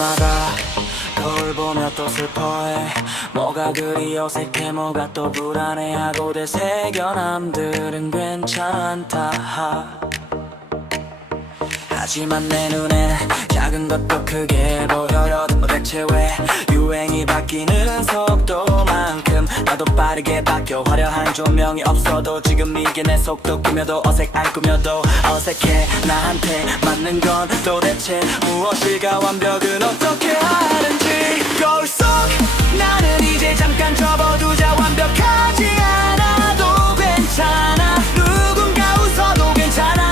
아침마다 거울 보며 또 슬퍼해. 뭐가 그리 어색해, 뭐가 또 불안해하고 되새겨. 남들은 괜찮다 하지만 내 눈엔 작은 것도 크게 보여요. 도대체 왜 유행이 바뀌는 속도만큼 나도 빠르게 바뀌어. 화려한 조명이 없어도 지금 이게 내 속도. 꾸며도 어색한 꾸며도 어색해. 나한테 맞는 건 도대체 무엇일까? 완벽은 어떻게 하는지. 거울 속 나는 이제 잠깐 접어두자. 완벽하지 않아도 괜찮아. 누군가 웃어도 괜찮아.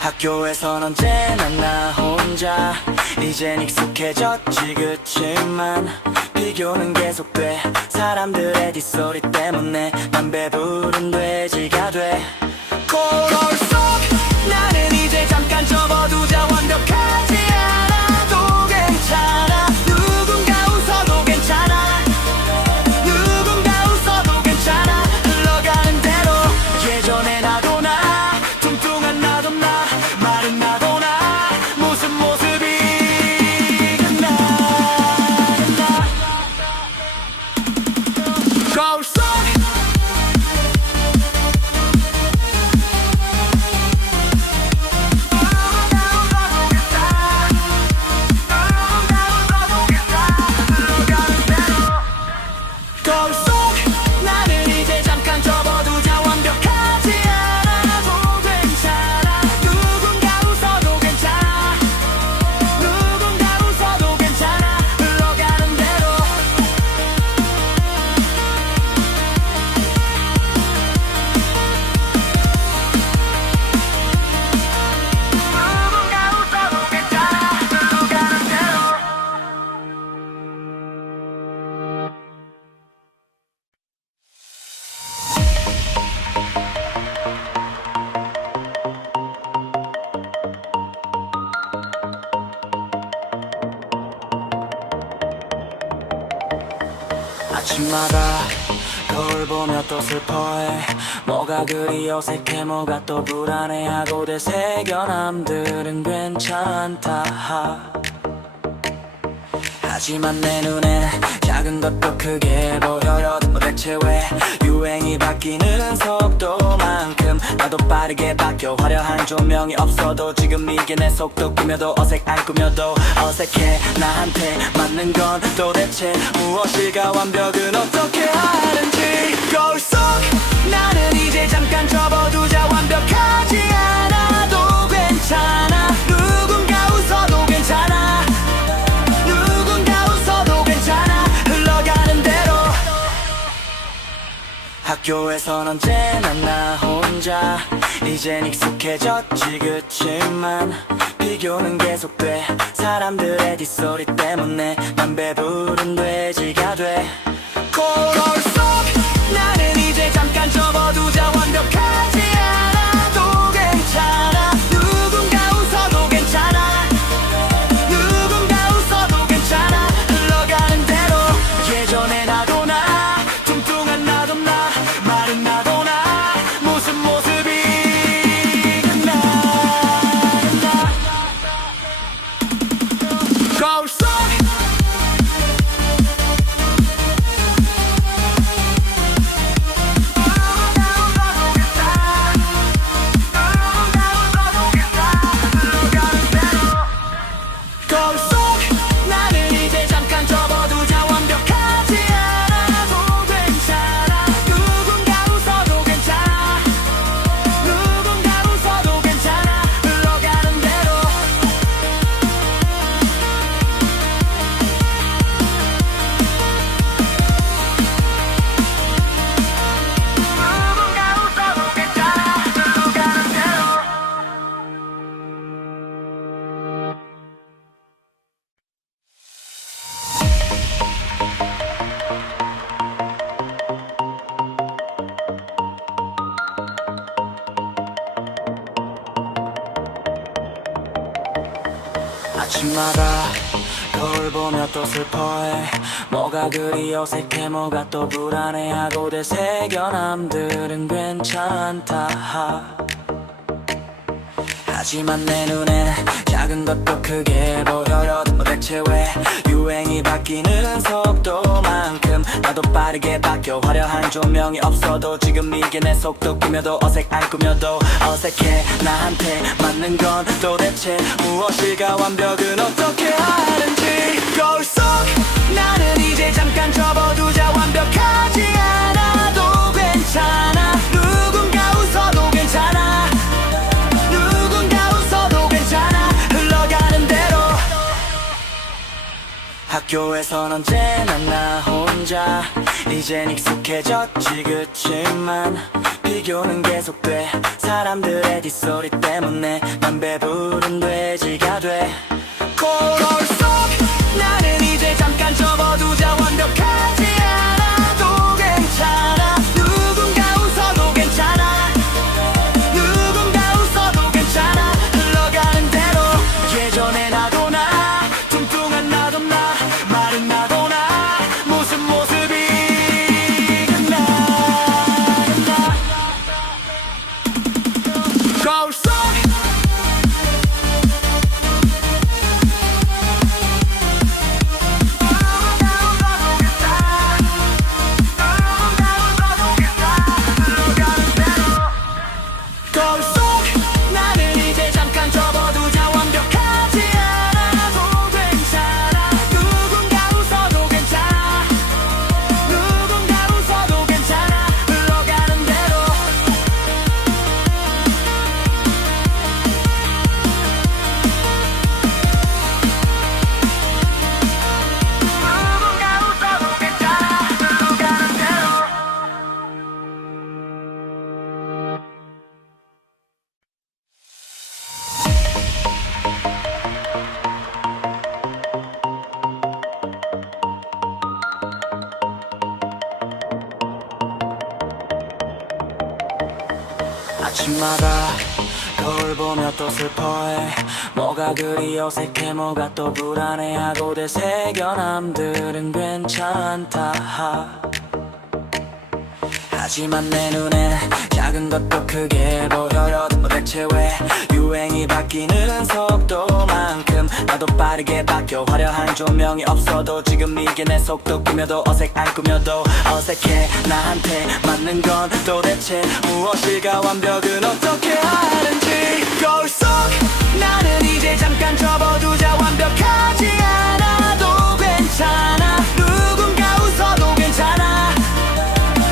학교에선 언제나 나 혼자. 이젠 익숙해졌지. 그치만 비교는 계속돼. 사람들의 뒷소리 때문에 난 배부른 돼지가 돼. 거울 속 나는 이제 잠깐 접어두자. 완벽하지 않아도 괜찮아. 누군가 웃어도 괜찮아. 누군가 웃어도 괜찮아. 흘러가는 대로. 예전에 나도 나, 뚱뚱한 나도 나, 마른 나도 나, 무슨 모습이든 나는 나. 거울 속 거울 속 나는 이제 잠깐 접어두자. 완벽하지 않아도 괜찮아. 누군가 웃어도 괜찮아. 누군가 웃어도 괜찮아. 흘러가는 대로. 누군가 웃어도 괜찮아. 흘러가는 대로. 아침마다 거울 보며 또 슬퍼해. 뭐가 그리 어색해, 뭐가 또 불안해하고 되새겨. 남들은 괜찮다 하지만 내 눈엔 작은 것도 크게 보여요. 도대체 왜 유행이 바뀌는 속도만큼 나도 빠르게 바뀌어. 화려한 조명이 없어도 지금 이게 내 속도. 꾸며도 어색한 꾸며도 어색해. 나한테 맞는 건 도대체 무엇일까? 완벽은 어떻게 하는지. 거울 속 나는 이제 잠깐 접어두자. 완벽하지 않아도 괜찮아. 누군가 웃어도 괜찮아. 누군가 웃어도 괜찮아. 흘러가는 대로. 학교에선 언제나 나 혼자. 이젠 익숙해졌지. 그치만 비교는 계속돼. 사람들의 뒷소리 때문에 난 배부른 돼지가 돼. 거울 속 나는 이제 잠깐 접어두자. 완벽하지 않아도 괜찮아. 누군가 웃어도 괜찮아. 누군가 웃어도 괜찮아. 흘러가는 대로. 예전에 나도 나, 뚱뚱한 나도 나, 마른 나도 나, 무슨 모습이든 나는 나. 거울 속 거울 속 나는 이제 잠깐 접어두자. 완벽하지 않아도 괜찮아. 누군가 웃어도 괜찮아. 누군가 웃어도 괜찮아. 흘러가는 대로. 누군가 웃어도 괜찮아. 흘러가는 대로. 아침마다 거울 보며 또 슬퍼해. 뭐가 그리 어색해, 뭐가 또 불안해하고 되새겨. 남들은 괜찮다 하지만 내 눈엔 작은 것도 크게 보여요. 도대체 왜 유행이 바뀌는 속도만큼 나도 빠르게 바뀌어. 화려한 조명이 없어도 지금 이게 내 속도. 꾸며도 어색 안 꾸며도 어색해. 나한테 맞는 건 도대체 무엇일까? 완벽은 어떻게 하는지. 거울 속 나는 이제 잠깐 접어두자. 완벽하지 않아도 괜찮아. 누군가 웃어도 괜찮아. 누군가 웃어도 괜찮아. 흘러가는 대로. 학교에선 언제나 나 혼자. 이젠 익숙해졌지. 그치만 비교는 계속돼. 사람들의 뒷소리 때문에 난 배부른 돼지가 돼. 거울 속 나는 이제 잠깐 접어두자. 완벽하지 않아도 괜찮아. 누군가 웃어도 괜찮아. 누군가 웃어도 괜찮아. 흘러가는 대로. 예전에 나도 나, 뚱뚱한 나도 나, 마른 나도 나, 무슨 모습이 나. 거울 속 거울 속 나는 이제 잠깐 접어두자. 완벽하지 않아도 괜찮아. 누군가 웃어도 괜찮아. 누군가 웃어도 괜찮아. 흘러가는 대로. 누군가 웃어도 괜찮아. 흘러가는 대로. 아침마다 거울 보며 또 슬퍼해. 뭐가 그리 어색해. 뭐가 또 불안해하고 되새겨. 남들은 괜찮다. 하지만 내 눈엔 작은 것도 크게 보여요. 도대체 왜 유행이 바뀌는 속도만큼 나도 빠르게 바뀌어. 화려한 조명이 없어도 지금 이게 내 속도. 꾸며도 어색 안 꾸며도 어색해. 나한테 맞는 건 도대체 무엇일까? 완벽은 어떻게 하는지. 거울 속 나는 이제 잠깐 접어두자. 완벽하지 않아도 괜찮아. 누군가 웃어도 괜찮아.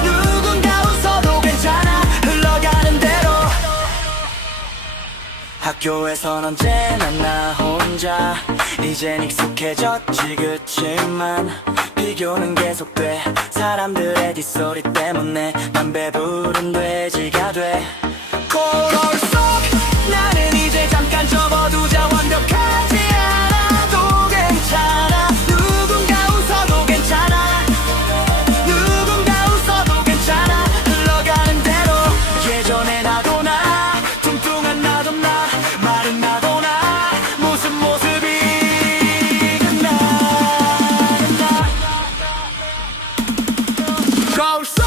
누군가 웃어도 괜찮아. 흘러가는 대로. 학교에선 언제나 나 혼자. 이젠 익숙해졌지. 그치만 비교는 계속돼. 사람들의 뒷소리 때문에 난 배부른 돼지가 돼. 거울 속 나는 이제 잠깐 접어두자. 완벽하지 않아도 괜찮아. 누군가 웃어도 괜찮아. 누군가 웃어도 괜찮아. 흘러가는 대로. 예전에 나도 나, 뚱뚱한 나도 나, 마른 나도 나, 무슨 모습이 나. 거울 속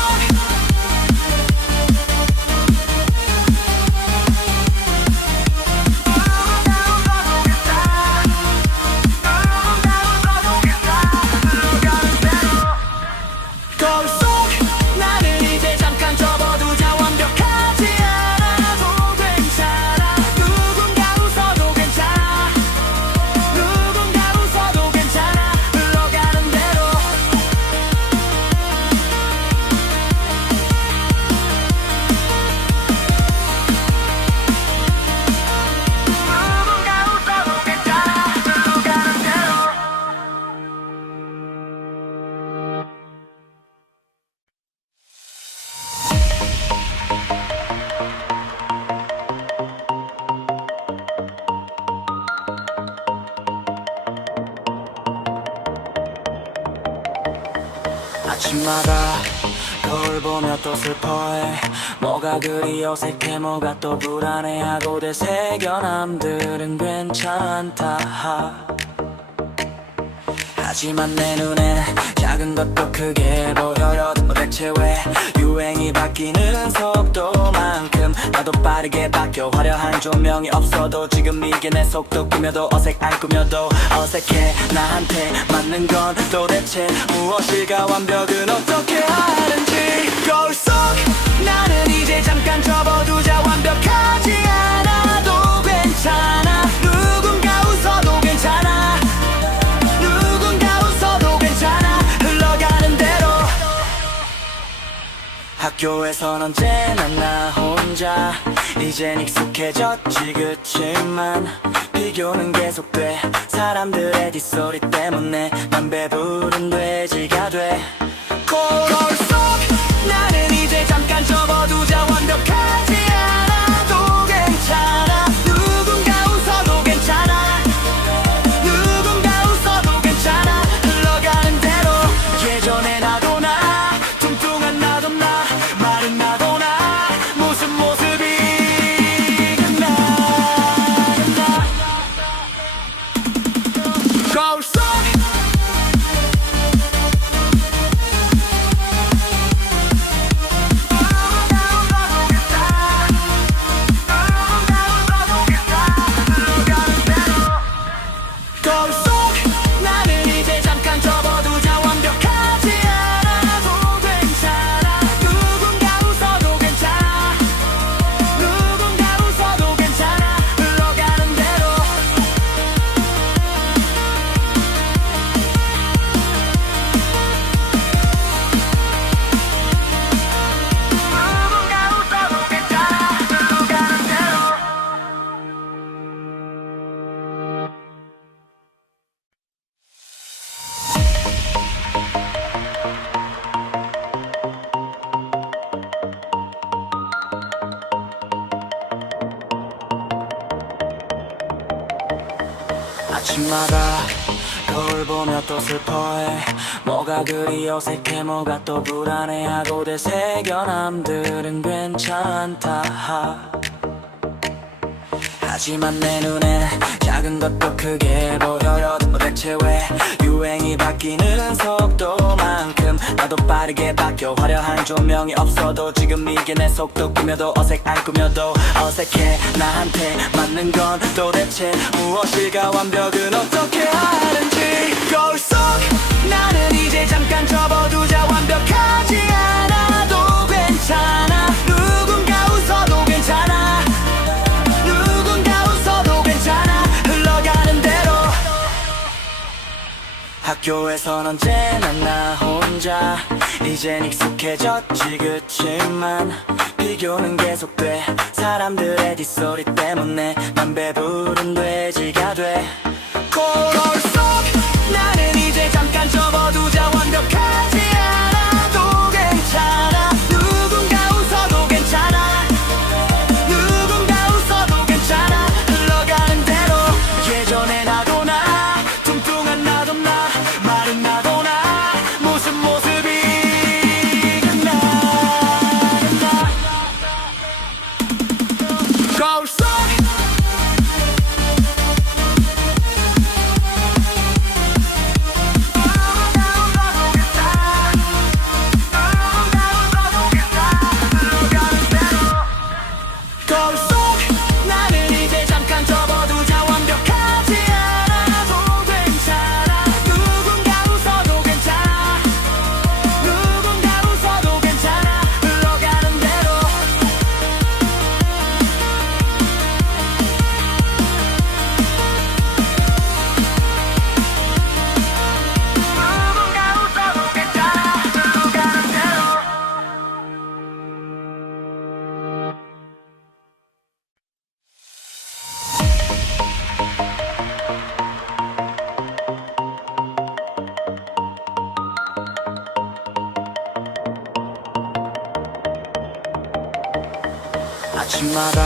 거울 속 나는 이제 잠깐 접어두자. 완벽하지 않아도 괜찮아. 누군가 웃어도 괜찮아. 누군가 웃어도 괜찮아. 흘러가는 대로. 누군가 웃어도 괜찮아. 흘러가는 대로. 아침마다 거울 보며 또 슬퍼해. 뭐가 그리 어색해. 뭐가 또 불안해하고 되새겨. 남들은 괜찮다. 하지만 내 눈엔 작은 것도 크게 보여요. 도대체 왜 유행이 바뀌는 속도만큼 나도 빠르게 바뀌어. 화려한 조명이 없어도 지금 이게 내 속도. 꾸며도 어색 안 꾸며도 어색해. 나한테 맞는 건 도대체 무엇일까? 완벽은 어떻게 하는지. 거울 속 나는 이제 잠깐 접어두자. 완벽하지 않아도 괜찮아. 누군가 웃어도 괜찮아. 누군가 웃어도 괜찮아. 흘러가는 대로. 학교에선 언제나 나 혼자. 이젠 익숙해졌지. 그치만 비교는 계속돼. 사람들의 뒷소리 때문에 난 배부른 돼지가 돼. 거울 속 나는 이제 잠깐 접어두자. 완벽하지 않아도 괜찮아. 누군가 웃어도 괜찮아. 누군가 웃어도 괜찮아. 흘러가는 대로. 예전에 나도 나, 뚱뚱한 나도 나, 마른 나도 나, 무슨 모습이든 나는 나. 거울 속 거울 속 나는 이제 잠깐 접어두자. 완벽하지 않아도 괜찮아. 누군가 웃어도 괜찮아. 누군가 웃어도 괜찮아. 흘러가는 대로. 누군가 웃어도 괜찮아. 흘러가는 대로. 아침마다 거울 보며 또 슬퍼해. 뭐가 그리 어색해. 뭐가 또 불안해하고 되새겨. 남들은 괜찮다. 하지만 내 눈엔 작은 것도 크게 보여요. 도대체 왜 유행이 바뀌는 속도만큼 나도 빠르게 바뀌어. 화려한 조명이 없어도 지금 이게 내 속도. 꾸며도 어색 안 꾸며도 어색해. 나한테 맞는 건 도대체 무엇일까? 완벽은 어떻게 하는지. 거울 속 나는 이제 잠깐 접어두자. 완벽하지 않아도 괜찮아. 누군가 웃어도 괜찮아. 누군가 웃어도 괜찮아. 흘러가는 대로. 학교에선 언제나 나 혼자. 이젠 익숙해졌지. 그치만 비교는 계속돼. 사람들의 뒷소리 때문에 난 배부른 돼지가 돼. 거울 속 나는 이제 잠깐 접어두자. 완벽하지 않아도 괜찮아. 누군가 웃어도 괜찮아. 누군가 웃어도 괜찮아. 흘러가는 대로. 예전에 나도 나, 뚱뚱한 나도 나, 마른 나도 나, 무슨 모습이든 나는 나. 거울 속 거울 속 나는 이제 잠깐 접어두자. 완벽하지 않아도 괜찮아. 누군가 웃어도 괜찮아. 누군가 웃어도 괜찮아. 흘러가는 대로. 누군가 웃어도 괜찮아. 흘러가는 대로. 아침마다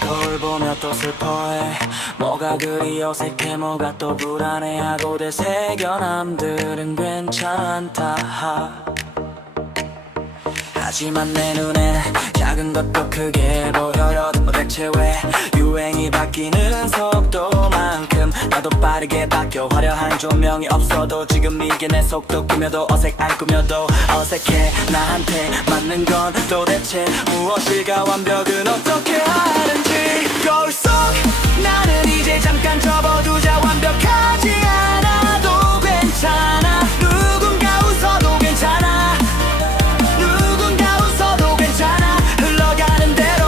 거울 보며 또 슬퍼해. 뭐가 그리 어색해. 뭐가 또 불안해하고 되새겨. 남들은 괜찮다. 하지만 내 눈엔 작은 것도 크게 보여요. 대체 왜 유행이 바뀌는 속도만큼 나도 빠르게 바뀌어. 화려한 조명이 없어도 지금 이게 내 속도. 꾸며도 안 꾸며도 어색해. 나한테 맞는 건 도대체 무엇일까? 완벽은 어떻게 하는지. 거울 속 나는 이제 잠깐 접어두자. 완벽하지 않아도 괜찮아. 누군가 웃어도 괜찮아. 누군가 웃어도 괜찮아. 흘러가는 대로.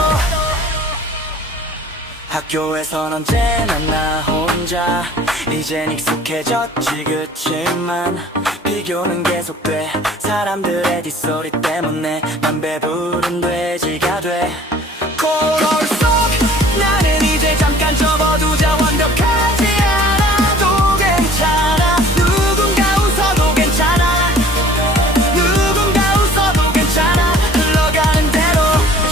학교에선 언제나 나 혼자. 이젠 익숙해졌지. 그치만 비교는 계속돼. 사람들의 뒷소리 때문에 난 배부른 돼지가 돼. 거울 속 나는 이제 잠깐 접어두자. 완벽하지 않아도 괜찮아. 누군가 웃어도 괜찮아. 누군가 웃어도 괜찮아. 흘러가는 대로.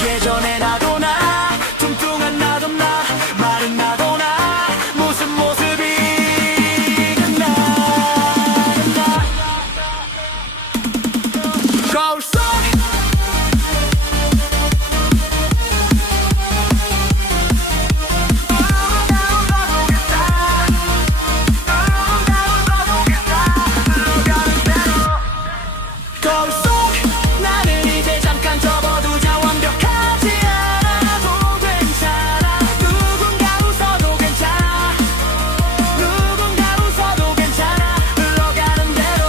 예전에 나도 나, 뚱뚱한 나도 나, 마른 나도 나, 무슨 모습이든 나는 나. 거울 속 거울 속 나는 이제 잠깐 접어두자. 완벽하지 않아도 괜찮아. 누군가 웃어도 괜찮아. 누군가 웃어도 괜찮아. 흘러가는 대로.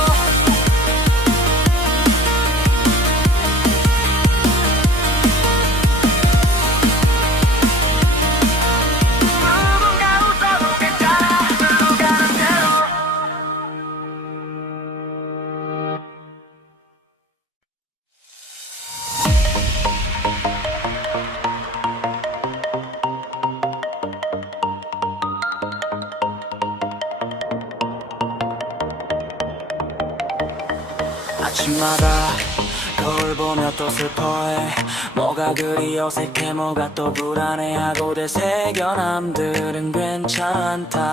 누군가 웃어도 괜찮아. 흘러가는 대로. 아침마다 거울 보며 또 슬퍼해. 뭐가 그리 어색해. 뭐가 또 불안해하고 되새겨. 남들은 괜찮다.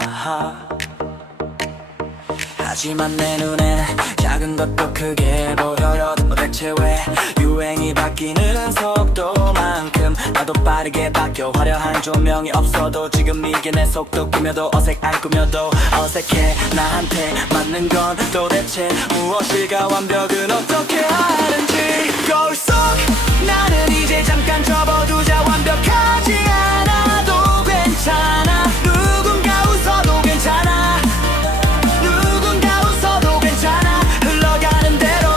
하지만 내 눈엔 작은 것도 크게 보여요. 대체 왜 유행이 바뀌는 속도만큼 나도 빠르게 바뀌어. 화려한 조명이 없어도 지금 이게 내 속도. 꾸며도 안 꾸며도 어색해. 나한테 맞는 건 도대체 무엇일까? 완벽은 어떻게 하는지. 거울 속 나는 이제 잠깐 접어두자. 완벽하지 않아도 괜찮아. 누군가 웃어도 괜찮아. 누군가 웃어도 괜찮아. 흘러가는 대로.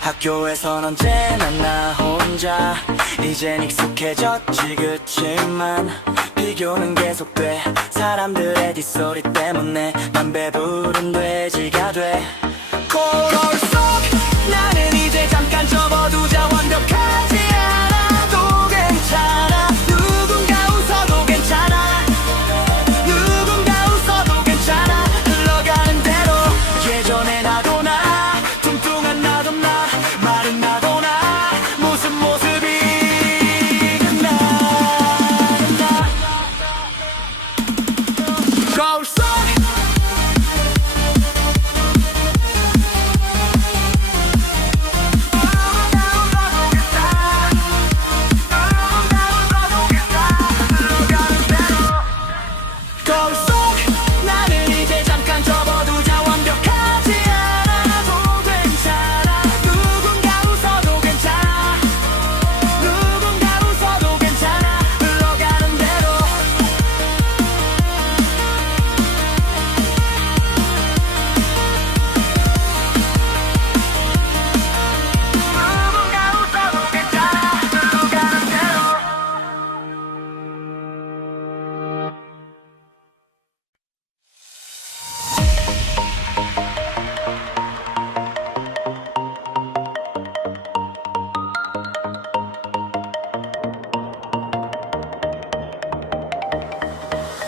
학교에선 언제나 나 혼자. 이젠 익숙해졌지. 그치만 비교는 계속돼. 사람들의 뒷소리 때문에 난 배부른 돼지가 돼. 거울 속 나는 이제 잠깐 접어두자. 완벽하지 않아도 괜찮아. 누군가 웃어도 괜찮아. 누군가 웃어도 괜찮아. 흘러가는 대로. 예전에 나도 나, 뚱뚱한 나도 나, 마른 나도 나, 무슨 모습이든 나는 나. 거울 속 거울 속 나는 이제 잠깐 접어두자. 완벽하지 않아도 괜찮아. 누군가 웃어도 괜찮아. 누군가 웃어도 괜찮아. 흘러가는 대로. 누군가 웃어도 괜찮아. 흘러가는 대로.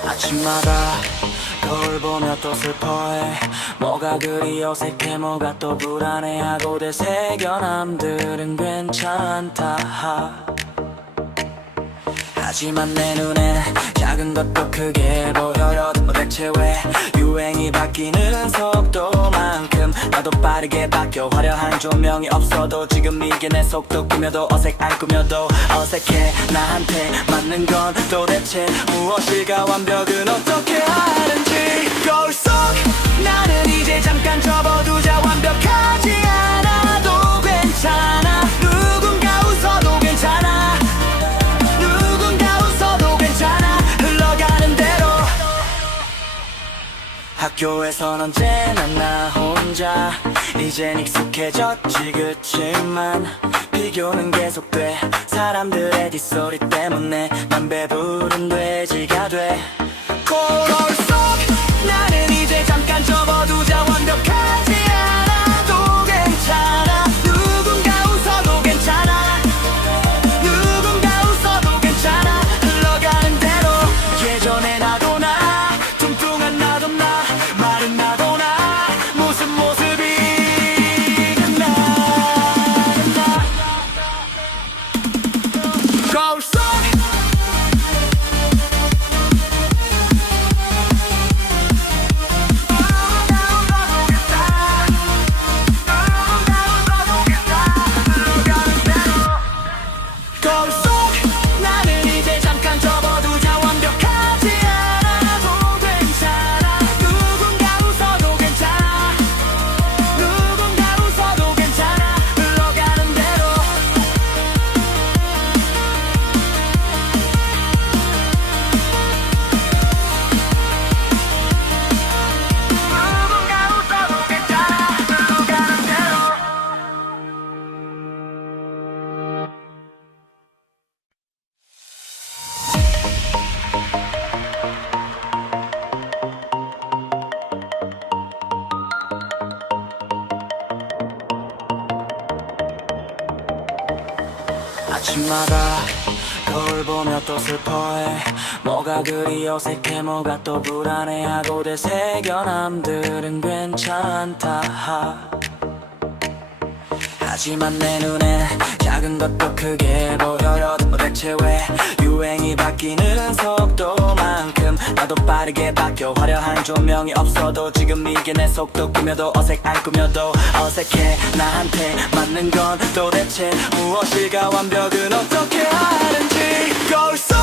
아침마다 거울 보며 또 슬퍼해. 뭐가 그리 어색해. 뭐가 또 불안해하고 되새겨. 남들은 괜찮다. 하지만 내 눈엔 작은 것도 크게 보여요. 대체 왜 유행이 바뀌는 속도만큼 나도 빠르게 바뀌어. 화려한 조명이 없어도 지금 이게 내 속도. 꾸며도 안 꾸며도 어색해. 나한테 맞는 건 도대체 무엇일까? 완벽은 어떻게 하는지. 거울 속 나는 이제 잠깐 접어두자. 완벽하지 않아도 괜찮아. 누군가 웃어도 괜찮아. 누군가 웃어도 괜찮아. 흘러가는 대로. 학교에선 언제나 나 혼자. 이젠 익숙해졌지. 그치만 비교는 계속돼. 사람들의 뒷소리 때문에 난 배부른 돼지가 돼. 거울 속 나는 이제 잠깐 접어두자. 완벽하지 않아도 괜찮아. 누군가 웃어도 괜찮아. 누군가 웃어도 괜찮아. 흘러가는 대로. 예전에 나도 나, 뚱뚱한 나도 나, 마른 나도 나, 무슨 모습이든 나는 나. 거울 속 거울 속 나는 이제 잠깐 접어두자. 완벽하지 않아도 괜찮아. 누군가 웃어도 괜찮아. 누군가 웃어도 괜찮아. 흘러가는 대로. 누군가 웃어도 괜찮아. 흘러가는 대로. 아침마다 거울 보며 또 슬퍼해. 뭐가 그리 어색해. 뭐가 또 불안해하고 되새겨. 남들은 괜찮다. 하지만 내 눈엔 작은 것도 크게 보여요. 대체 왜 유행이 바뀌는 속도만큼 나도 빠르게 바뀌어. 화려한 조명이 없어도 지금 이게 내 속도. 꾸며도 안 꾸며도 어색해. 나한테 맞는 건 도대체 무엇일까? 완벽은 어떻게 하는지. 거울 속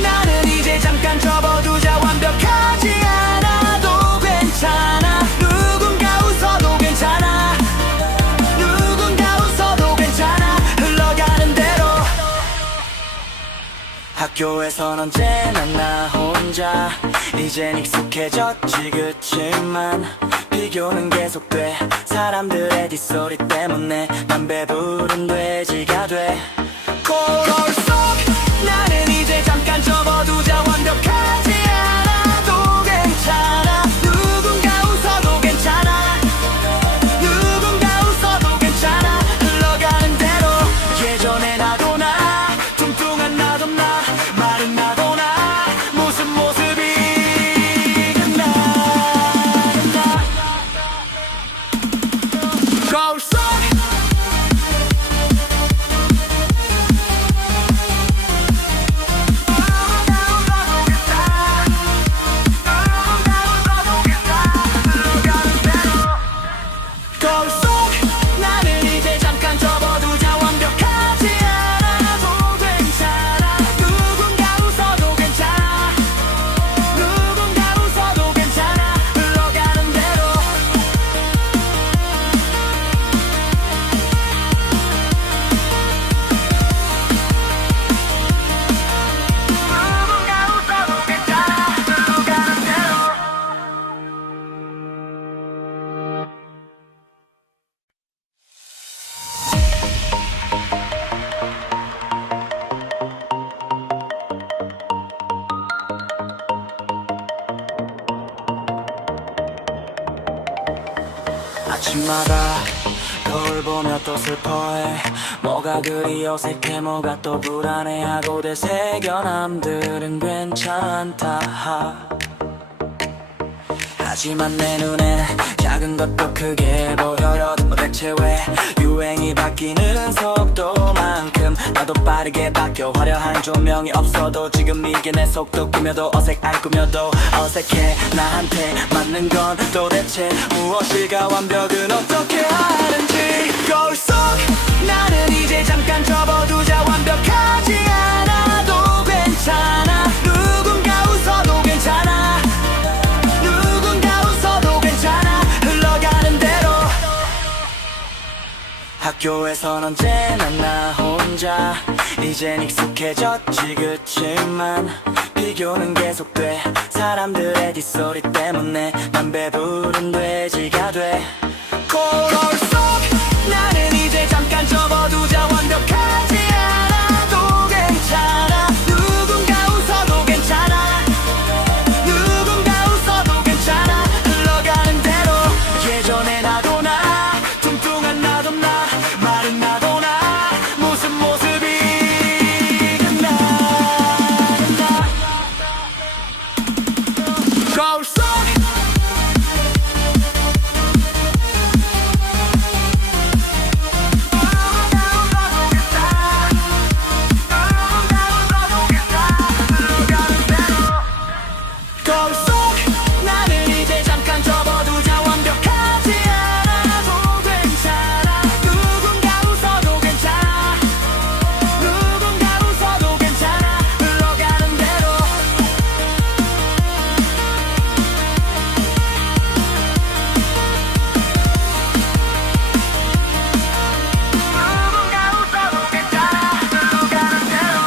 나는 이제 잠깐 접어두자. 완벽하지 않아도 괜찮아. 누군가 웃어도 괜찮아. 누군가 웃어도 괜찮아. 흘러가는 대로. 학교에선 언제나 나 혼자. 이젠 익숙해졌지. 그치만 비교는 계속돼. 사람들의 뒷소리 때문에 난 배부른 돼지가 돼. 거울 속 나는 이제 잠깐 접어두자. 완벽하지 않아도 괜찮아. 누군가 웃어도 괜찮아. 누군가 웃어도 괜찮아. 흘러가는 대로. 예전에 나도 나, 뚱뚱한 나도 나, 마른 나도 나, 무슨 모습이든 나는 나. 거울 속 거울 속 나는 이제 잠깐 접어두자. 완벽하지 않아도 괜찮아. 누군가 웃어도 괜찮아. 누군가 웃어도 괜찮아. 흘러가는 대로. 누군가 웃어도 괜찮아. 흘러가는 대로. 아침마다 거울 보며 또 슬퍼해. 뭐가 그리 어색해. 뭐가 또 불안해하고 되새겨. 남들은 괜찮다. 하지만 내 눈엔 작은 것도 크게 보여요. 도대체 왜 유행이 바뀌는 속도만큼 나도 빠르게 바뀌어. 화려한 조명이 없어도 지금 이게 내 속도. 꾸며도 어색할 꾸며도 어색해. 나한테 맞는 건 도대체 무엇일까? 완벽은 어떻게 하는지. 거울 속 나는 이제 잠깐 접어두자. 완벽하지 않아도 괜찮아. 누군가 웃어도 괜찮아. 누군가 웃어도 괜찮아. 흘러가는 대로. 학교에선 언제나 나 혼자. 이젠 익숙해졌지. 그치만 비교는 계속돼. 사람들의 뒷소리 때문에 난 배부른 돼지가 돼. 거울 속 나는 이제 잠깐 접어두자. 완벽하지 않아도 괜찮아. 누군가 웃어도 괜찮아. 누군가 웃어도 괜찮아. 흘러가는 대로. 예전에 나도 나, 뚱뚱한 나도 나, 마른 나도 나, 무슨 모습이 거울 속 거울 속 나는 이제 잠깐 접어두자. 완벽하지 않아도 괜찮아. 누군가 웃어도 괜찮아. 누군가 웃어도 괜찮아. 흘러가는 대로. 누군가 웃어도 괜찮아. 흘러가는 대로.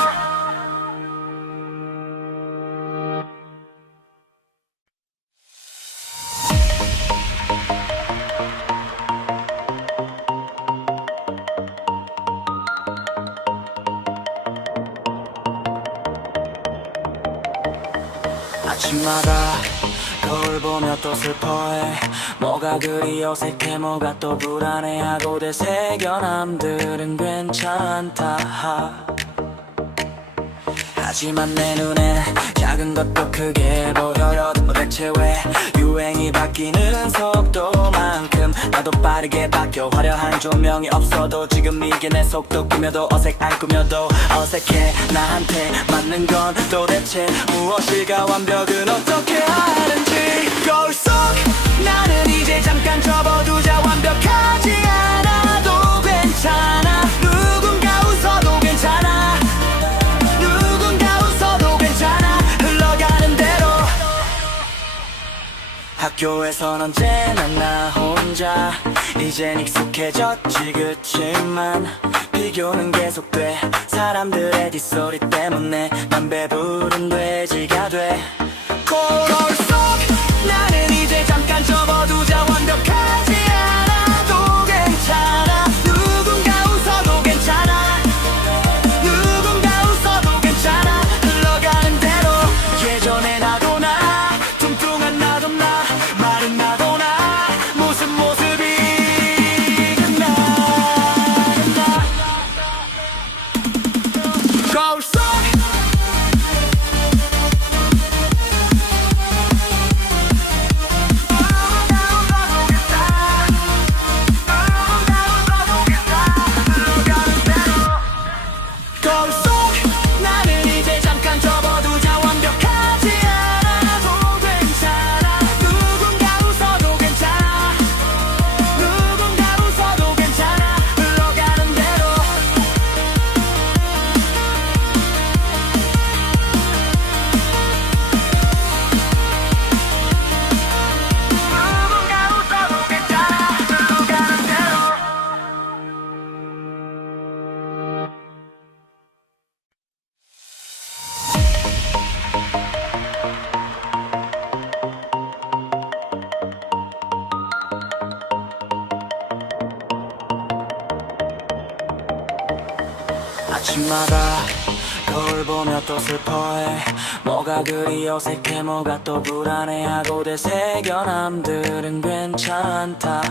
아침마다 거울 보며 또 슬퍼해. 뭐가 그리 어색해. 뭐가 또 불안해하고 되새겨. 남들은 괜찮다. 하지만 내 눈엔 작은 것도 크게 보여요. 도대체 왜 유행이 바뀌는 속도만큼 나도 빠르게 바뀌어. 화려한 조명이 없어도 지금 이게 내 속도. 꾸며도 어색할 꾸며도 어색해. 나한테 맞는 건 도대체 무엇일까? 완벽은 어떻게 하는지. 거울 속 나는 이제 잠깐 접어두자. 완벽하지 않아도 괜찮아. 누군가 웃어도 괜찮아. 누군가 웃어도 괜찮아. 흘러가는 대로. 학교에선 언제나 나 혼자. 이젠 익숙해졌지. 그치만 비교는 계속돼. 사람들의 뒷소리 때문에 난 배부른 돼지가 돼. 거울 속 나는 이제 잠깐 접어두자. 완벽하지 않아도 괜찮아. 누군가 웃어도 괜찮아. 누군가 웃어도 괜찮아. 흘러가는 대로. 예전에 나도 나, 뚱뚱한 나도 나, 마른 나도 나, 무슨 모습이 거울 속 거울 속 나는 이제 잠깐 접어두자. 완벽하지 않아도 괜찮아. 누군가 웃어도 괜찮아. 누군가 웃어도 괜찮아. 흘러가는 대로. 누군가 웃어도 괜찮아. 흘러가는 대로. 아침마다 거울 보며 또 슬퍼해. 뭐가 그리 어색해. 뭐가 또 불안해하고 되새겨. 남들은 괜찮다.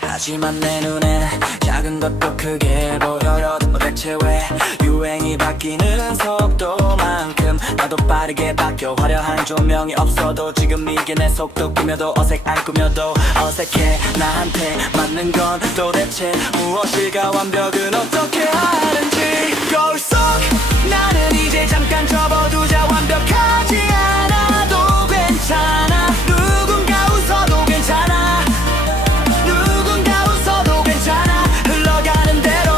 하지만 내 눈엔 작은 것도 크게 보여요. 도대체 왜 유행이 바뀌는 속도만큼 나도 빠르게 빠르게 바뀌어 화려한 조명이 없어도 지금 이게 내 속도 꾸며도 어색할 꾸며도 어색해 나한테 맞는 건 도대체 무엇일까 완벽은 어떻게 하는지 거울 속 나는 이제 잠깐 접어두자 완벽하지 않아도 괜찮아 누군가 웃어도 괜찮아 누군가 웃어도 괜찮아 흘러가는 대로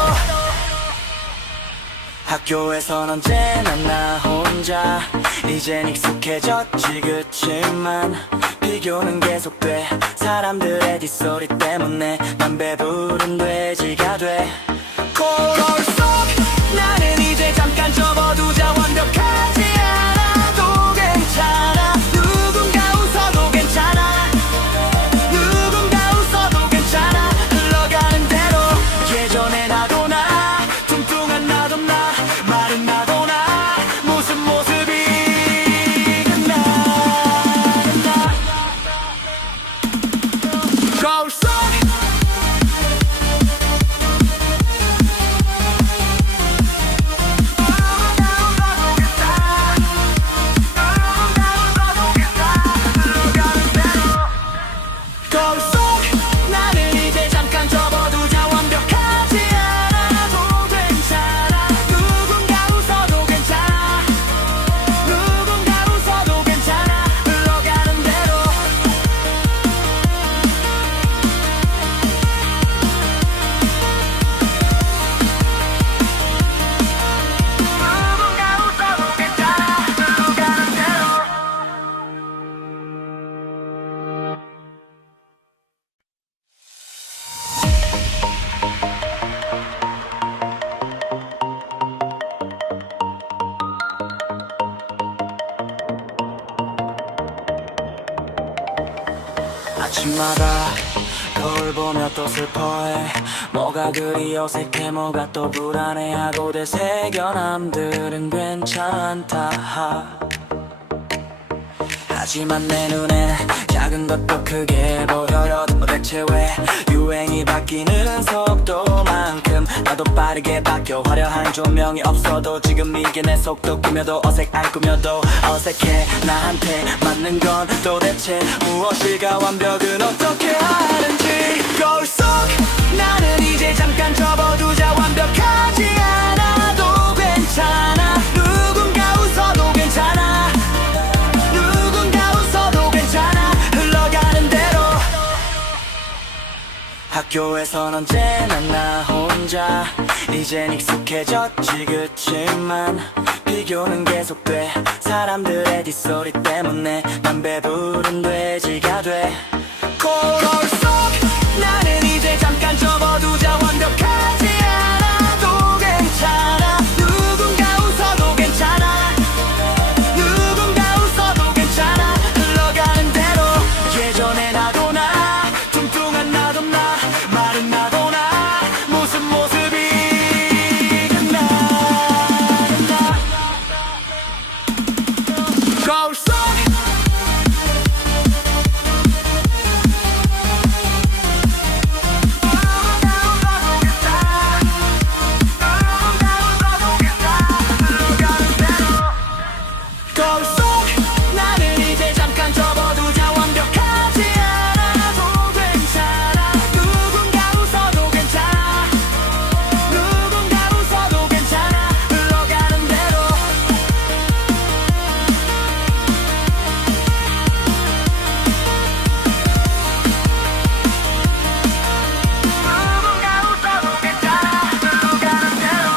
학교에선 언제나 나 혼자 이젠 익숙해졌지 그치만 비교는 계속돼 사람들의 뒷소리 때문에 난 배부른 돼지가 돼 거울 속 나는 이제 잠깐 접어두자 완벽하지 않아도 괜찮아 누군가 웃어도 괜찮아 누군가 웃어도 괜찮아 흘러가는 대로 예전에 나도 나 뚱뚱한 나도 나 마른 나도 나 무슨 모습이 거울 속 거울 속 나는 이제 잠깐 접어두자 완벽하지 않아도 괜찮아 누군가 웃어도 괜찮아 누군가 웃어도 괜찮아 흘러가는 대로 누군가 웃어도 괜찮아 흘러가는 대로 아침마다 거울 보며 또 슬퍼해 뭐가 그리 어색해 뭐가 또 불안해하고 되새겨 남들은 괜찮다 하지만 내 눈엔 작은 것도 크게 보여요 도대체 왜 유행이 바뀌는 속도만큼 나도 빠르게 바뀌어 화려한 조명이 없어도 지금 이게 내 속도 꾸며도 어색할 꾸며도 어색해 나한테 맞는 건 도대체 무엇일까 완벽은 어떻게 하는지 거울 속 나는 이제 잠깐 접어두자 완벽하지 않아도 괜찮아 누군가 웃어도 괜찮아 누군가 웃어도 괜찮아 흘러가는 대로 학교에선 언제나 나 혼자 이젠 익숙해졌지 그치만 비교는 계속돼 사람들의 뒷소리 때문에 난 배부른 돼지가 돼 거울 속 나는 이제 잠깐 접어두자 완벽하지 않아도 괜찮아 누군가 웃어도 괜찮아 누군가 웃어도 괜찮아 흘러가는 대로 예전에 나도 나 뚱뚱한 나도 나 마른 나도 나 무슨 모습이 거울 속 거울 속 나는 이제 잠깐 접어두자 완벽하지 않아도 괜찮아 누군가 웃어도 괜찮아 누군가 웃어도 괜찮아 흘러가는 대로 누군가 웃어도 괜찮아 흘러가는 대로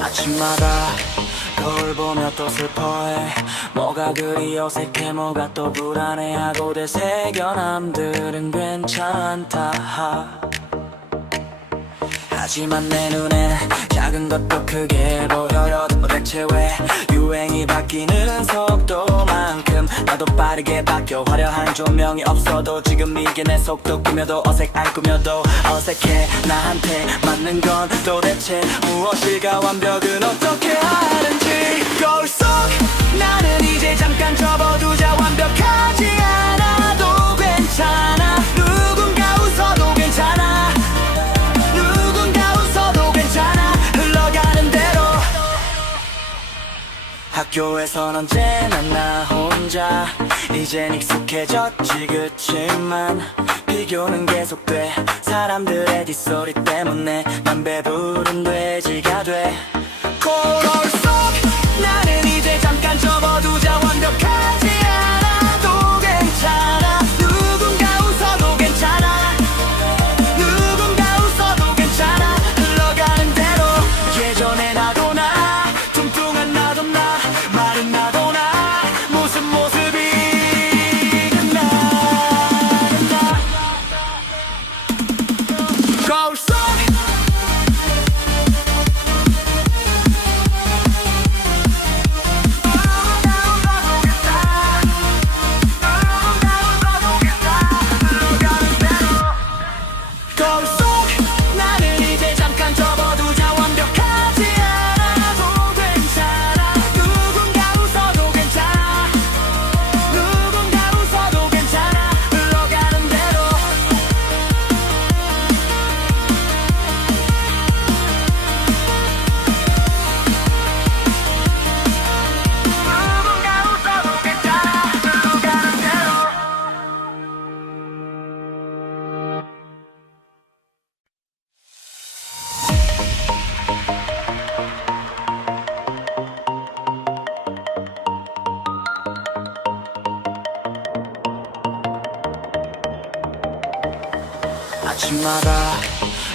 아침마다 거울 보며 또 슬퍼해 뭐가 그리 어색해 뭐가 또 불안해하고 되새겨 남들은 괜찮다 하지만 내 눈엔 작은 것도 크게 보여요. 도대체 왜 유행이 바뀌는 속도만큼 나도 빠르게 바뀌어. 화려한 조명이 없어도 지금 이게 내 속도. 꾸며도 어색할 꾸며도 어색해. 나한테 맞는 건 도대체 무엇일까? 완벽은 어떻게 하는지. 거울 속 나는 이제 잠깐 접어두자. 완벽하지 않아도 괜찮아. 누군가 웃어도 괜찮아. 누군가 웃어도 괜찮아. 흘러가는 대로. 학교에선 언제나 나 혼자. 이젠 익숙해졌지. 그치만 비교는 계속돼. 사람들의 뒷소리 때문에 난 배부른 돼지가 돼. 거울 속 나는 이제 잠깐 접어두자. 완벽하지 않아도 괜찮아. 누군가 웃어도 괜찮아. 누군가 웃어도 괜찮아. 흘러가는 대로. 예전에 나도 나, 뚱뚱한 나도 나, 마른 나도 나, 무슨 모습이 나는 나. 거울 속 거울 속 나는 이제 잠깐 접어두자. 완벽하지 않아도 괜찮아. 누군가 웃어도 괜찮아. 누군가 웃어도 괜찮아. 흘러가는 대로. 누군가 웃어도 괜찮아. 흘러가는 대로. 아침마다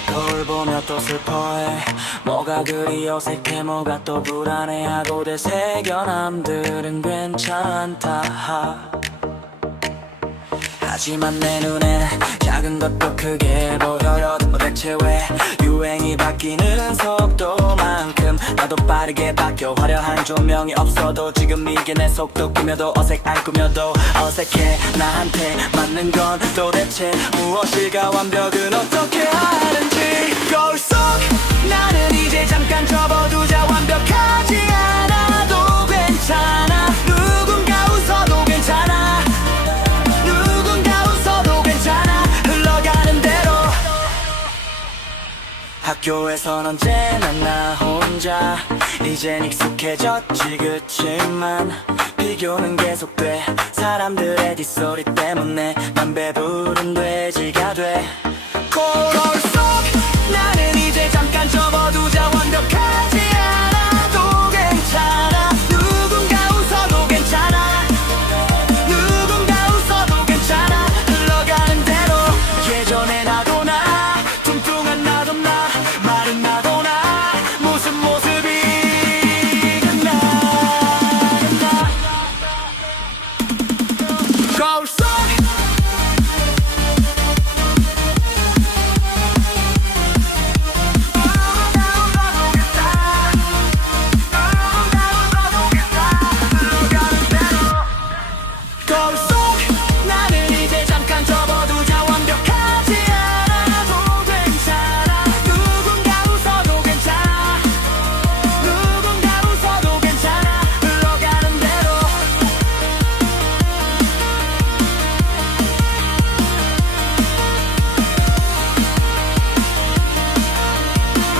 거울 보며 또 슬퍼해. 뭐가 그리 어색해. 뭐가 또 불안해하고 되새겨. 남들은 괜찮다. 하지만 내 눈엔 작은 것도 크게 보여요. 도대체 왜 유행이 바뀌는 속도만큼 나도 빠르게 바뀌어. 화려한 조명이 없어도 지금 이게 내 속도. 꾸며도 어색할 꾸며도 어색해. 나한테 맞는 건 도대체 무엇일까? 완벽은 어떻게 하는지. 거울 속 나는 이제 잠깐 접어두자. 완벽하지 않아도 괜찮아. 누군가 웃어도 괜찮아. 누군가 웃어도 괜찮아. 흘러가는 대로. 학교에선 언제나 나 혼자. 이젠 익숙해졌지. 그치만 비교는 계속돼. 사람들의 뒷소리 때문에 난 배부른 돼지가 돼. 거울 속 나는 이제 잠깐 접어두자. 완벽하지 않아도 괜찮아. 누군가 웃어도 괜찮아. 누군가 웃어도 괜찮아. 흘러가는 대로. 예전에 나도 나, 뚱뚱한 나도 나, 마른 나도 나, 무슨 모습이 나는 나. 거울 속 거울 속 나는 이제 잠깐 접어두자. 완벽하지 않아도 괜찮아. 누군가 웃어도 괜찮아. 누군가 웃어도 괜찮아. 흘러가는 대로.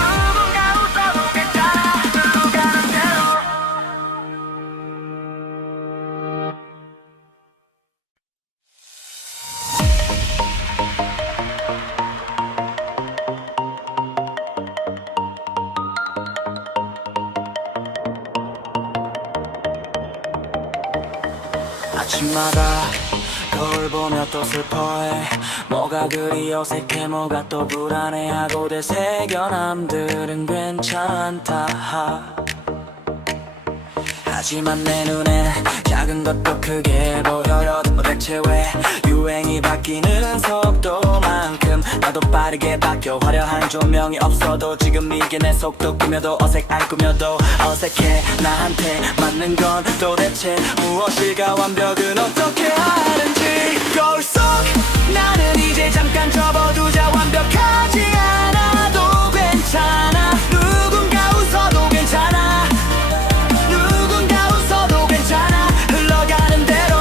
누군가 웃어도 괜찮아. 흘러가는 대로. 아침마다 거울 보며 또 슬퍼해. 뭐가 그리 어색해. 뭐가 또 불안해하고 되새겨. 남들은 괜찮다. 하지만 내 눈엔 작은 것도 크게 보여요. 도대체 왜 유행이 바뀌는 속도만큼 나도 빠르게 바뀌어. 화려한 조명이 없어도 지금 이게 내 속도. 꾸며도 어색한 꾸며도 어색해. 나한테 맞는 건 도대체 무엇일까? 완벽은 어떻게 하는지. 거울 속 나는 이제 잠깐 접어두자. 완벽하지 않아도 괜찮아. 누군가 웃어도 괜찮아. 누군가 웃어도 괜찮아. 흘러가는 대로.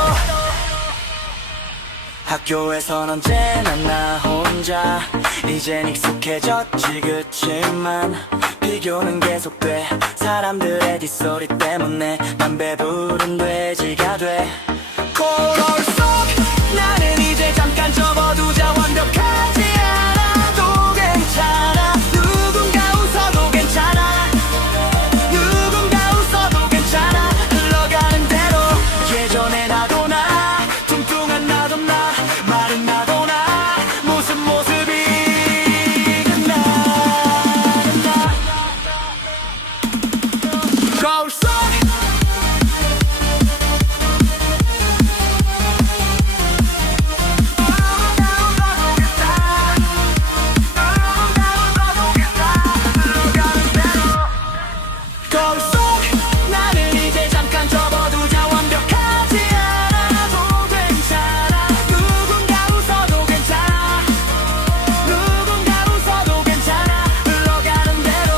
학교에선 언제나 나 혼자. 이젠 익숙해졌지. 그치만 비교는 계속돼. 사람들의 뒷소리 때문에 난 배부른 돼지가 돼. 거울 속 나는 이제 잠깐 접어두자. 완벽하지 않아도 괜찮아. 누군가 웃어도 괜찮아. 누군가 웃어도 괜찮아. 흘러가는 대로. 예전에 나도 나, 뚱뚱한 나도 나, 마른 나도 나, 무슨 모습이 거울 속 거울 속 나는 이제 잠깐 접어두자. 완벽하지 않아도 괜찮아. 누군가 웃어도 괜찮아. 누군가 웃어도 괜찮아. 흘러가는 대로.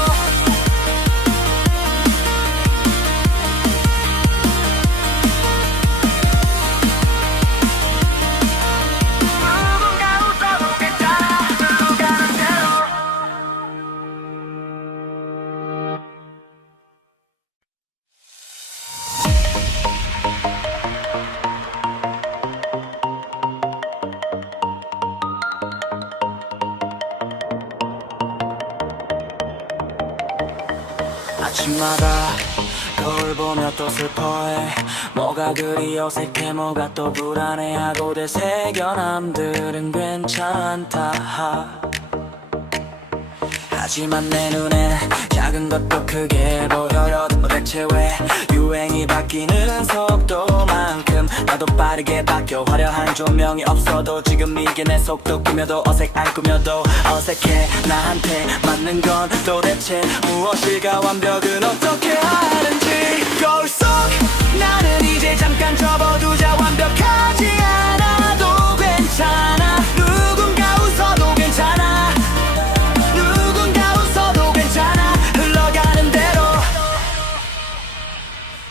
누군가 웃어도 괜찮아. 흘러가는 대로. 아침마다 거울 보며 또 슬퍼해. 뭐가 그리 어색해. 뭐가 또 불안해하고 되새겨. 남들은 괜찮다. 하지만 내 눈엔 작은 것도 크게 보여요. 도대체 왜 유행이 바뀌는 속도만큼 나도 빠르게 바뀌어. 화려한 조명이 없어도 지금 이게 내 속도. 꾸며도 어색한 꾸며도 어색해. 나한테 맞는 건 도대체 무엇일까? 완벽은 어떻게 하는지. 거울 속 나는 이제 잠깐 접어두자. 완벽하지 않아도 괜찮아. 누군가 웃어도 괜찮아. 누군가 웃어도 괜찮아. 흘러가는 대로.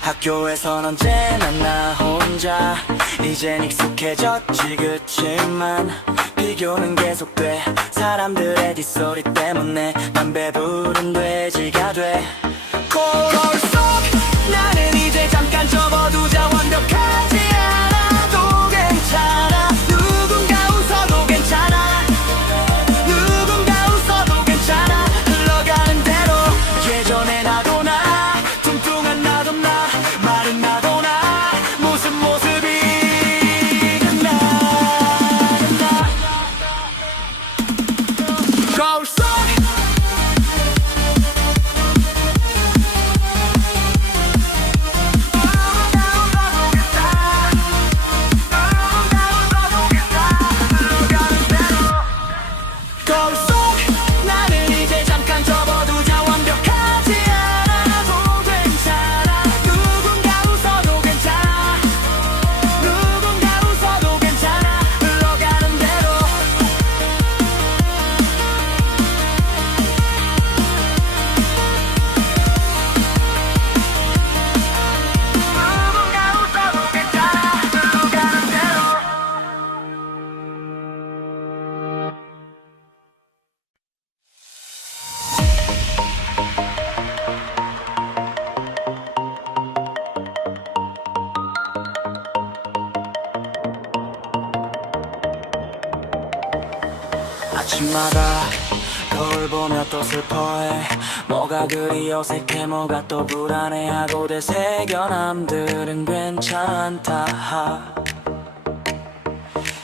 학교에선 언제나 나 혼자. 이젠 익숙해졌지. 그치만 비교는 계속돼. 사람들의 뒷소리 때문에 난 배부른 돼지가 돼. 거울 속 나는 이제 잠깐 접어두자. 완벽하지 않아도 괜찮아. 누군가 웃어도 괜찮아. 누군가 웃어도 괜찮아. 흘러가는 대로. 예전에 나도 나, 뚱뚱한 나도 나, 마른 나도 나, 무슨 모습이 거울 속 거울 속 나는 이제 잠깐 접어두자. 완벽하지 않아도 괜찮아. 누군가 웃어도 괜찮아. 누군가 웃어도 괜찮아. 흘러가는 대로. 누군가 웃어도 괜찮아. 흘러가는 대로. 아침마다 거울 보며 또 슬퍼해. 뭐가 그리 어색해. 뭐가 또 불안해하고 되새겨. 남들은 괜찮다.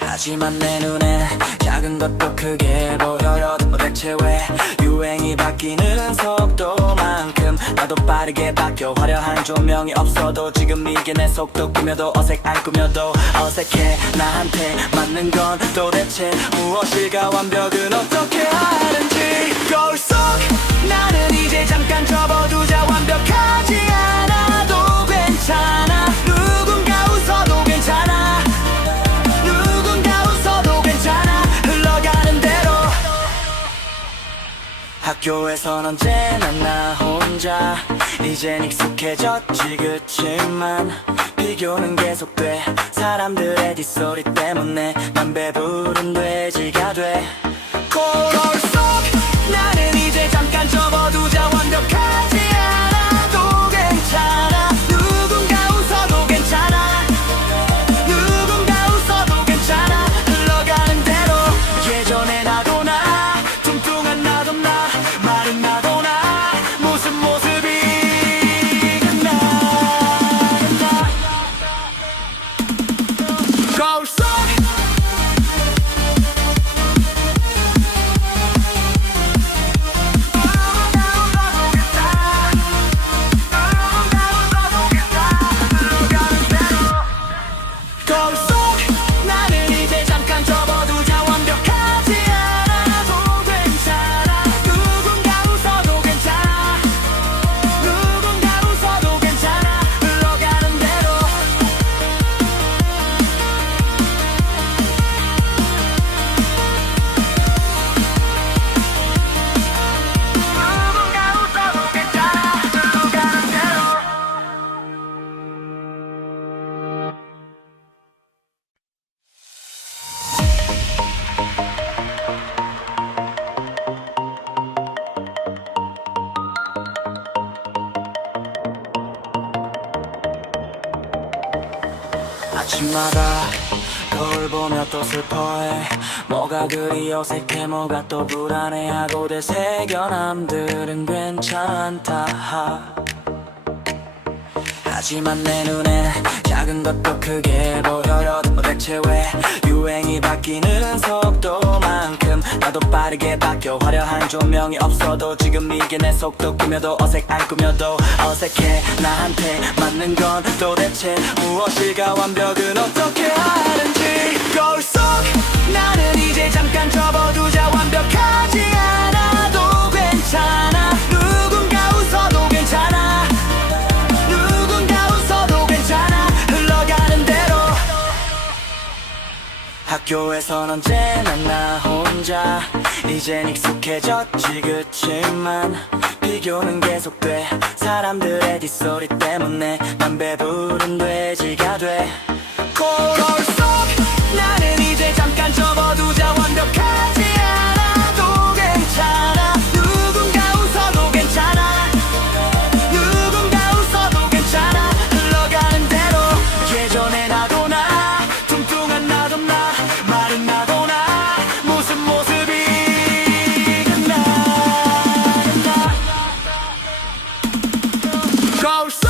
하지만 내 눈엔 작은 것도 크게 보여요. 도대체 왜 유행이 바뀌는 속도만큼 나도 나도 빠르게 바뀌어 화려한 조명이 없어도 지금 이게 내 속도 꾸며도 어색할 꾸며도 어색해 나한테 맞는 건 도대체 무엇일까 완벽은 어떻게 하는지 거울 속 나는 이제 잠깐 접어두자 완벽하지 않아도 괜찮아 누군가 웃어도 괜찮아 누군가 웃어도 괜찮아 흘러가는 대로 학교에선 언제나 나 혼자 이젠 익숙해졌지 그치만 비교는 계속돼 사람들의 뒷소리 때문에 난 배부른 돼지가 돼 거울 속 나는 이제 잠깐 접어두자 완벽하지 않아도 괜찮아 누군가 웃어도 괜찮아 누군가 웃어도 괜찮아 흘러가는 대로 예전에 나도 나 뚱뚱한 나도 나 마른 나도 나 무슨 모습이 나 거울 속 거울 속 나는 이제 잠깐 접어두자 완벽하지 않아도 괜찮아 누군가 웃어도 괜찮아 누군가 웃어도 괜찮아 흘러가는 대로 누군가 웃어도 괜찮아 흘러가는 대로 아침마다 거울 보며 또 슬퍼해 뭐가 그리 어색해 뭐가 또 불안해하고 되새겨 남들은 괜찮다 하지만 내 눈엔 작은 것도 크게 보여요 도대체 왜 유행이 바뀌는 속도만큼 나도 빠르게 바뀌어 화려한 조명이 없어도 지금 이게 내 속도 꾸며도 어색할 꾸며도 어색해 나한테 맞는 건 도대체 무엇일까 완벽은 어떻게 하는지 거울 속 나는 이제 잠깐 접어두자 완벽하지 않아도 괜찮아 누군가 웃어도 괜찮아 누군가 웃어도 괜찮아 흘러가는 대로 학교에선 언제나 나 혼자 이젠 익숙해졌지 그치만 비교는 계속돼 사람들의 뒷소리 때문에 난 배부른 돼지가 돼 거울 속 나는 이제 잠깐 접어두자 완벽하지 않아도 괜찮아 누군가 웃어도 괜찮아 누군가 웃어도 괜찮아 흘러가는 대로 예전에 나도 나 뚱뚱한 나도 나 마른 나도 나 무슨 모습이 나 거울 속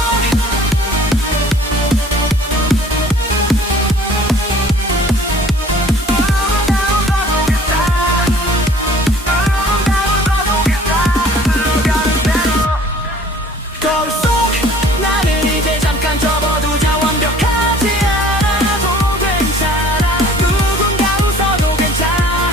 거울 속 나는 이제 잠깐 접어두자 완벽하지 않아도 괜찮아 누군가 웃어도 괜찮아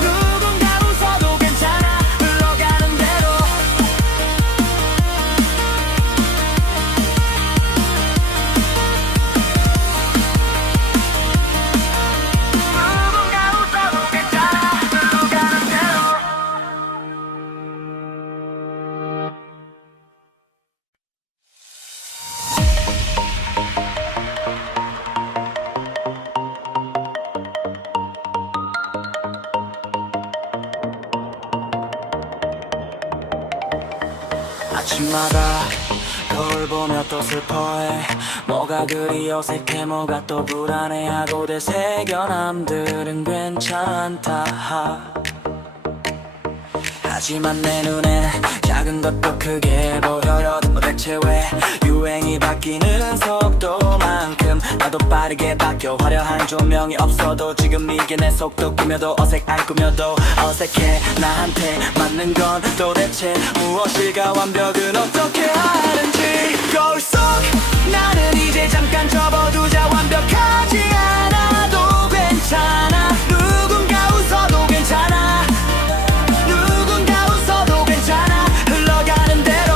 누군가 웃어도 괜찮아 흘러가는 대로 누군가 웃어도 괜찮아 흘러가는 대로 아침마다 거울 보며 또 슬퍼해 뭐가 그리 어색해 뭐가 또 불안해하고 되새겨 남들은 괜찮다 하지만 내 눈엔 작은 것도 크게 보여요 도대체 왜 유행이 바뀌는 속도만큼 나도 빠르게 바뀌어 화려한 조명이 없어도 지금 이게 내 속도 꾸며도 어색한 꾸며도 어색해 나한테 맞는 건 도대체 무엇일까 완벽은 어떻게 하는지 거울 속 나는 이제 잠깐 접어두자 완벽하지 않아도 괜찮아 누군가 웃어도 괜찮아 누군가 웃어도 괜찮아 흘러가는 대로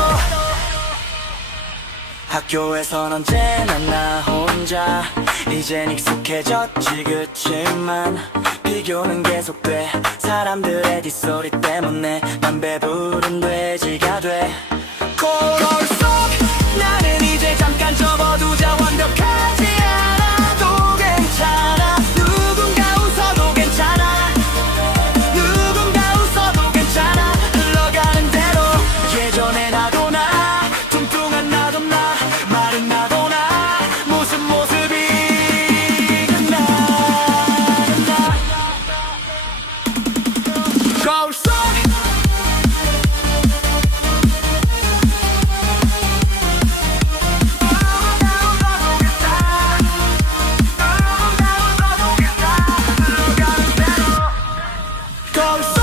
학교에선 언제나 나 혼자 이젠 익숙해졌지 그치만 비교는 계속돼 사람들의 뒷소리 때문에 난 배부른 돼지가 돼 거울 속 나는 이제 잠깐 접어두자 완벽하지 않아도 괜찮아 누군가 웃어도 괜찮아 누군가 웃어도 괜찮아 흘러가는 대로 예전에 나도 나 뚱뚱한 나도 나 마른 나도 나 무슨 모습이 나는 나 거울 속 거울 속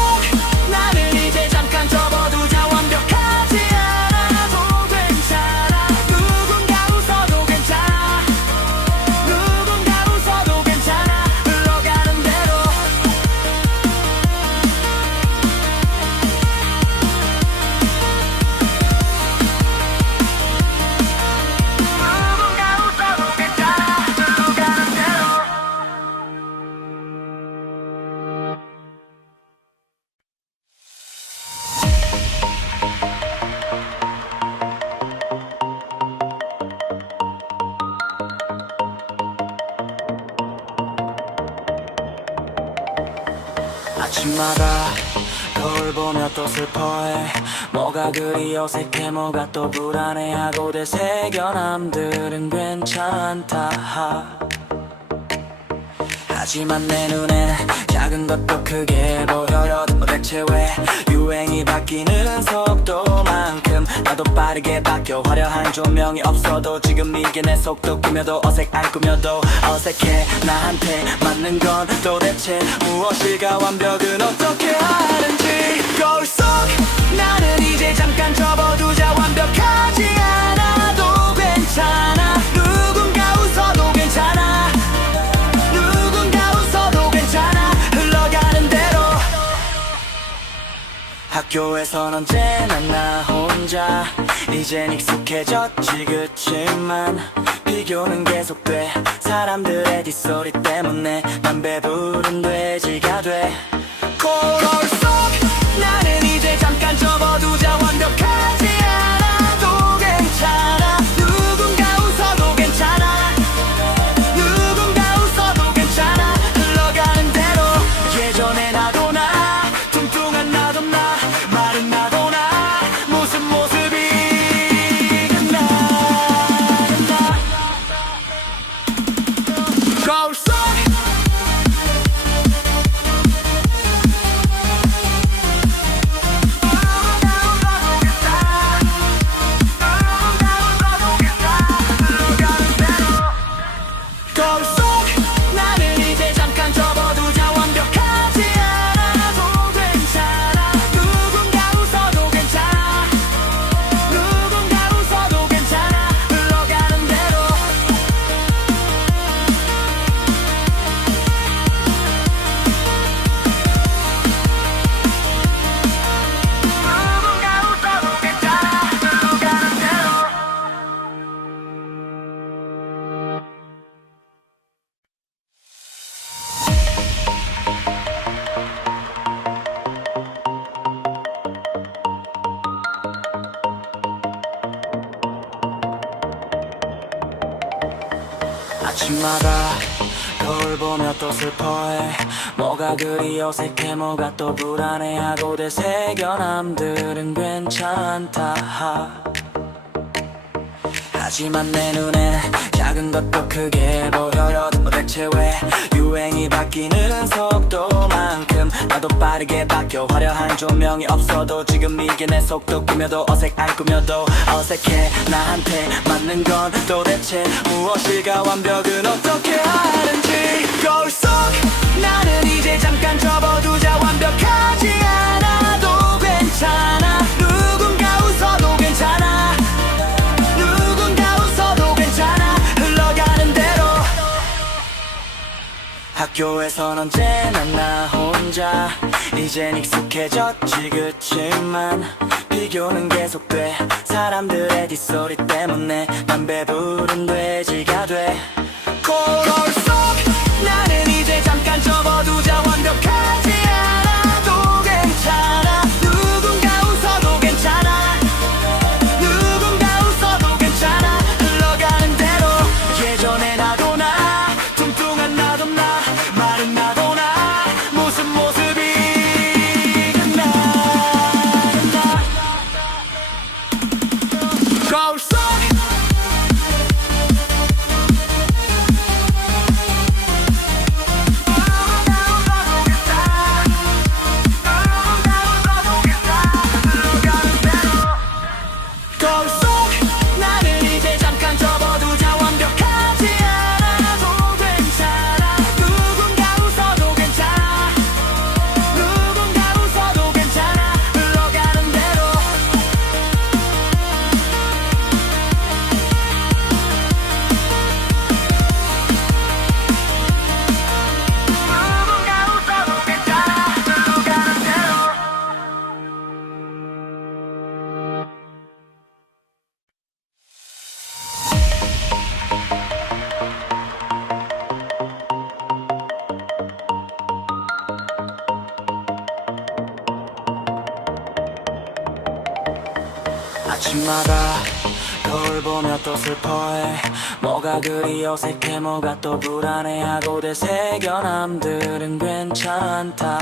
나는 이제 잠깐 접어두자 완벽하지 않아도 괜찮아 누군가 웃어도 괜찮아 누군가 웃어도 괜찮아 흘러가는 대로 누군가 웃어도 괜찮아 흘러가는 대로 아침마다 거울 보며 또 슬퍼해 뭐가 그리 어색해 뭐가 또 불안해하고 되새겨 남들은 괜찮다 하지만 내 눈엔 작은 것도 크게 보여요 대체 왜 유행이 바뀌는 속도만큼 나도 빠르게 바뀌어 화려한 조명이 없어도 지금 이게 내 속도 꾸며도 어색한 꾸며도 어색해 나한테 맞는 건 도대체 무엇일까 완벽은 어떻게 하는지 거울 속 나는 이제 잠깐 접어두자 완벽하지 않아도 괜찮아 누군가 웃어도 괜찮아 누군가 웃어도 괜찮아 흘러가는 대로 학교에선 언제나 나 혼자 이젠 익숙해졌지 그치만 비교는 계속돼 사람들의 뒷소리 때문에 난 배부른 돼지가 돼 거울 속 나는 이제 잠깐 접어두자 완벽하지 않아도 괜찮아 누군가 웃어도 괜찮아 누군가 웃어도 괜찮아 흘러가는 대로 예전에 나도 나 뚱뚱한 나도 나 마른 나도 나 무슨 모습이 나는 나 거울 속 거울 속 나는 이제 잠깐 접어두자 완벽하지 않아도 괜찮아 누군가 웃어도 괜찮아 누군가 웃어도 괜찮아 흘러가는 대로 누군가 웃어도 괜찮아 흘러가는 대로 아침마다 거울 보며 또 슬퍼해 뭐가 그리 어색해 뭐가 또 불안해하고 되새겨 남들은 괜찮다 하지만 내 눈에 작은 것도 크게 보여요. 도대체 왜 유행이 바뀌는 속도만큼 나도 빠르게 바뀌어. 화려한 조명이 없어도 지금 이게 내 속도. 꾸며도 안 꾸며도 어색해. 나한테 맞는 건 도대체 무엇일까? 완벽은 어떻게 하는지. 거울 속 나는 이제 잠깐 접어두자. 완벽하지 않아도 괜찮아. 누군가 웃어도 괜찮아. 누군가 웃어도 괜찮아. 흘러가는 대로. 학교에선 언제나 나 혼자. 이젠 익숙해졌지. 그치만 비교는 계속돼. 사람들의 뒷소리 때문에 난 배부른 돼지가 돼. 거울 속 나는 이제 잠깐 접어두자. 완벽하지 않아도 괜찮아. 누군가 웃어도 괜찮아. 누군가 웃어도 괜찮아. 흘러가는 대로. 예전에 나도 나, 뚱뚱한 나도 나, 마른 나도 나, 무슨 모습이든 나는 나. 거울 속 거울 속 나는 이제 잠깐 접어두자. 완벽하지 않아도 괜찮아. 누군가 웃어도 괜찮아. 누군가 웃어도 괜찮아. 흘러가는 대로. 누군가 웃어도 괜찮아. 흘러가는 대로. 아침마다 거울 보며 또 슬퍼해. 뭐가 그리 어색해. 뭐가 또 불안해하고 되새겨. 남들은 괜찮다.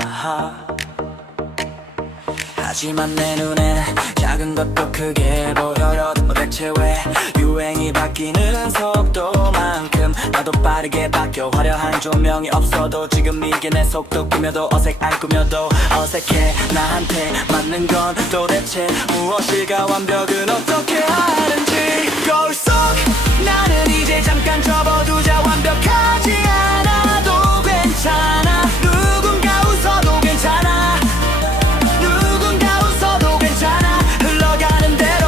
하지만 내 눈에 작은 것도 크게 보여요. 도대체 왜 유행이 바뀌는 속도만큼 나도 빠르게 바뀌어. 화려한 조명이 없어도 지금 이게 내 속도. 꾸며도 안 꾸며도 어색해. 나한테 맞는 건 도대체 무엇일까? 완벽은 어떻게 하는지. 거울 속 나는 이제 잠깐 접어두자. 완벽하지 않아도 괜찮아. 누군가 웃어도 괜찮아. 누군가 웃어도 괜찮아. 흘러가는 대로.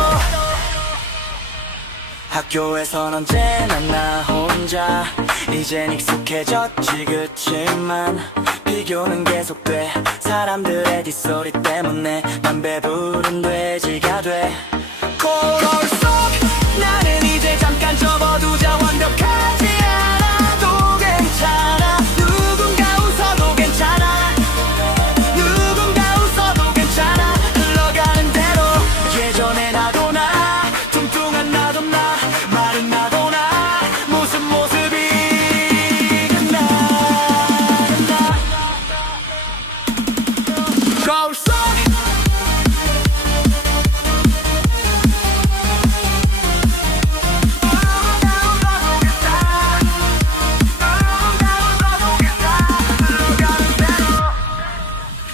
학교에선 언제나 나 혼자. 이젠 익숙해졌지. 그치만 비교는 계속돼. 사람들의 뒷소리 때문에 난 배부른 돼지가 돼. 거울 속 나는 이제 잠깐 접어두자. 완벽하지 않아도 괜찮아. 누군가 웃어도 괜찮아. 누군가 웃어도 괜찮아. 흘러가는 대로. 예전에 나도 나, 뚱뚱한 나도 나, 마른 나도 나, 무슨 모습이든 나는 나. 거울 속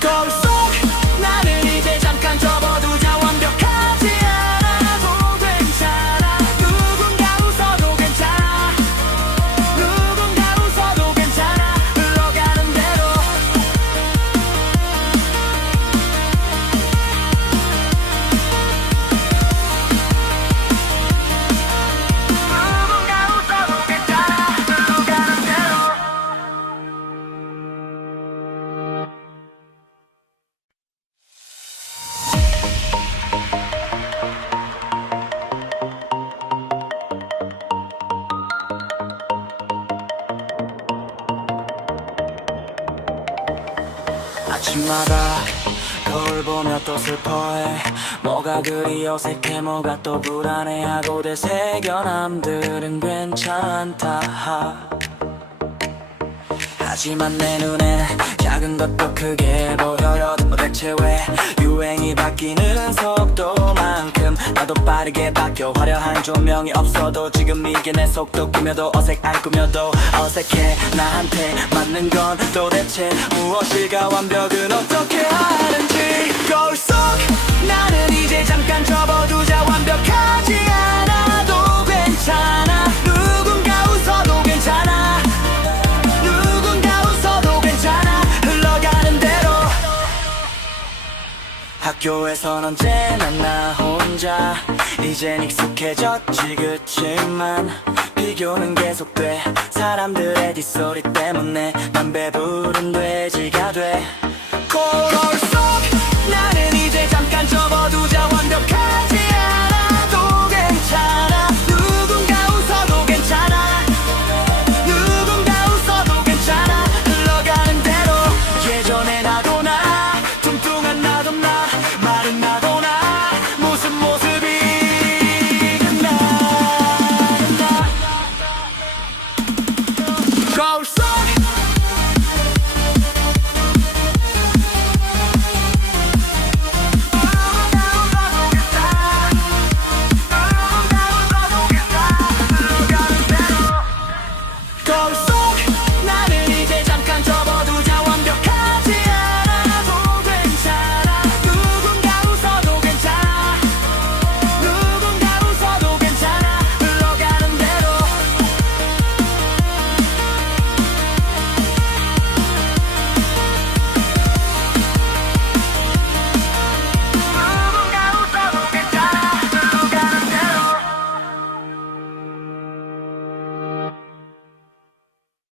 거울 속 나는 이제 잠깐 접어두자. 완벽하지 않아도 괜찮아. 누군가 웃어도 괜찮아. 누군가 웃어도 괜찮아. 흘러가는 대로. 누군가 웃어도 괜찮아. 흘러가는 대로. 아침마다 거울 보며 또 슬퍼해. 뭐가 그리 어색해. 뭐가 또 불안해하고 되새겨. 남들은 괜찮다. 하지만 내 눈엔 작은 것도 크게 보여요. 대체 왜 유행이 바뀌는 속도만큼 나도 빠르게 바뀌어. 화려한 조명이 없어도 지금 이게 내 속도. 꾸며도 어색 안 꾸며도 어색해. 나한테 맞는 건 도대체 무엇일까? 완벽은 어떻게 하는지. 거울 속 나는 이제 잠깐 접어두자. 완벽하지 않아도 괜찮아. 누군가 웃어도 괜찮아. 누군가 웃어도 괜찮아. 흘러가는 대로. 학교에선 언제나 나 혼자. 이젠 익숙해졌지. 그치만 비교는 계속돼. 사람들의 뒷소리 때문에 난 배부른 돼지가 돼. 거울